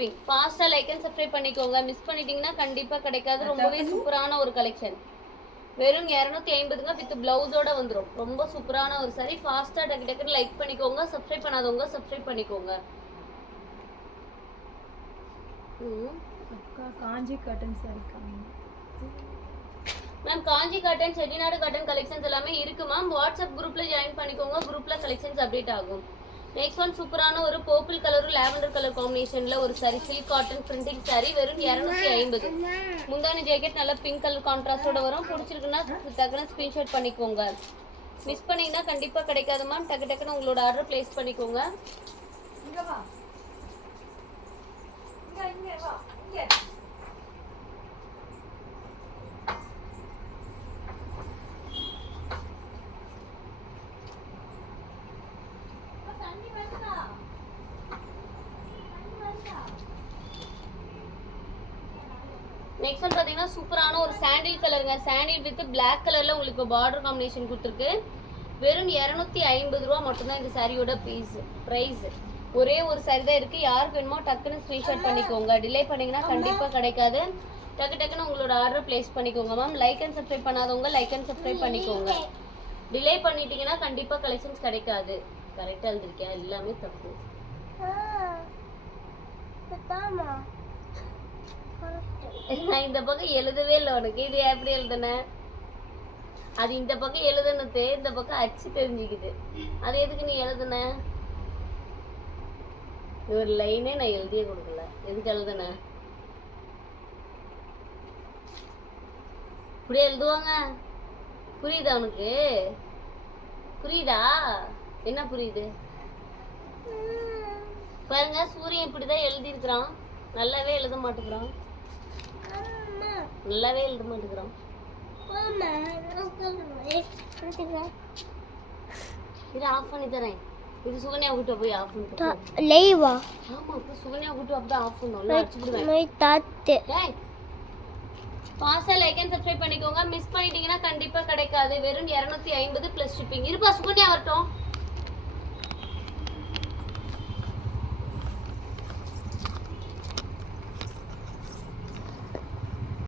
Shipping. ஃபாஸ்டா like and subscribe பண்ணிக்கோங்க. Miss பண்ணிட்டீங்கன்னா கண்டிப்பா கிடைக்காது. ரொம்பவே சூப்பரான ஒரு கலெக்ஷன். வெறும் 250ங்க வித் பிளவுஸோட வந்துரும். ரொம்ப சூப்பரான ஒரு saree. ஃபாஸ்டா டக்கு டக்குன்னு லைக் பண்ணிக்கோங்க. சப்ஸ்கிரைப் பண்ணாதவங்க சப்ஸ்கிரைப் பண்ணிக்கோங்க. அக்கா காஞ்சி காட்டன் saree காமிங்க மேம். காஞ்சி காட்டன், செட்டிநாடு காட்டன் கலெக்ஷன்ஸ் எல்லாமே இருக்கு மேம். வாட்ஸ்அப் குரூப்ல ஜாயின் பண்ணிக்கோங்க. குரூப்ல கலெக்ஷன்ஸ் அப்டேட் ஆகும். நெக்ஸ்ட் ஒன் சூப்பரான ஒரு பர்பிள் கலரும் லாவெண்டர் கலர் காம்பினேஷன்ல ஒரு saree, silk cotton printing saree. வெறும் 250. முந்தானி ஜாக்கெட் நல்ல பிங்க் கலர் கான்ட்ராஸ்டோட வரும். பிடிச்சிருக்குன்னா டக்குன்னு ஸ்கிரீன்ஷாட் பண்ணிக்கோங்க. மிஸ் பண்ணீங்கன்னா கண்டிப்பா கிடைக்காது மேம். டக்கு டக்குன்னு உங்களோட ஆர்டர் பிளேஸ் பண்ணிக்கோங்க. இங்க வா இங்க வா இங்க நெக்ஸ்ட் ஒன் பாத்தீங்கன்னா சூப்பரான ஒரு சாண்டில் கலருங்க. சாண்டில் வித் பிளாக் கலர்ல உங்களுக்கு பார்டர் காம்பினேஷன் கொடுத்துருக்கு. வெறும் 250 ரூபா மட்டும்தான் இந்த சாரியோட பிரைஸ். ஒரே ஒரு சாரி தான் இருக்கு. யாருக்கு வேணுமோ டக்குன்னு ஸ்கிரீன்ஷாட் பண்ணிக்கோங்க. டிலே பண்ணீங்கன்னா கண்டிப்பா கிடைக்காது. டக்கு டக்குன்னு உங்களோட ஆர்டர் பிளேஸ் பண்ணிக்கோங்க மேம். லைக் அண்ட் சப்ஸ்கிரைப் பண்ணாதவங்க லைக் அண்ட் சப்ஸ்கிரைப் பண்ணிக்கோங்க. டிலே பண்ணிட்டீங்கன்னா கண்டிப்பா கலெக்ஷன்ஸ் கிடைக்காது. கரெக்டா எழுதிருக்கியா? எல்லாமே தப்பு. நான் இந்த பக்கம் எழுதவே இல்லை உனக்கு. இது எப்படி எழுதுன? அது இந்த பக்கம் எழுதுனது, இந்த பக்கம் அச்சு தெரிஞ்சுக்குது. அது எதுக்கு நீ எழுதுன? ஒரு லைனே நான் எழுதியே கொடுக்கல. எதுக்கு எழுதுன? இப்படியே எழுதுவாங்க. புரியுதா உனக்கு? புரியுதா? என்ன புரியுது பாருங்க. சூரியன் இப்படிதான் எழுதியிருக்கிறான். நல்லாவே எழுத மாட்டேங்கிறான். நல்லாவே எழுத மாட்டேங்கிறான். இது ஆஃப் பண்ணி தரேன். இது சுகன்யா கூட்டு போய் ஆஃப் பண்ணிட்டு லைவா. ஆமா, இப்ப சுகன்யா கூட்டு அப்படியே ஆஃப் பண்ணனும். அடிச்சிடுவேன். தாத்து. டேய், ஃபாஸ்டா லைக் அண்ட் சப்ஸ்கிரைப் பண்ணிக்கோங்க. மிஸ் பண்ணிட்டீங்கன்னா கண்டிப்பா கிடைக்காது. வெறும் 250 பிளஸ் ஷிப்பிங். இருப்பா சுகன்யா வரட்டும்.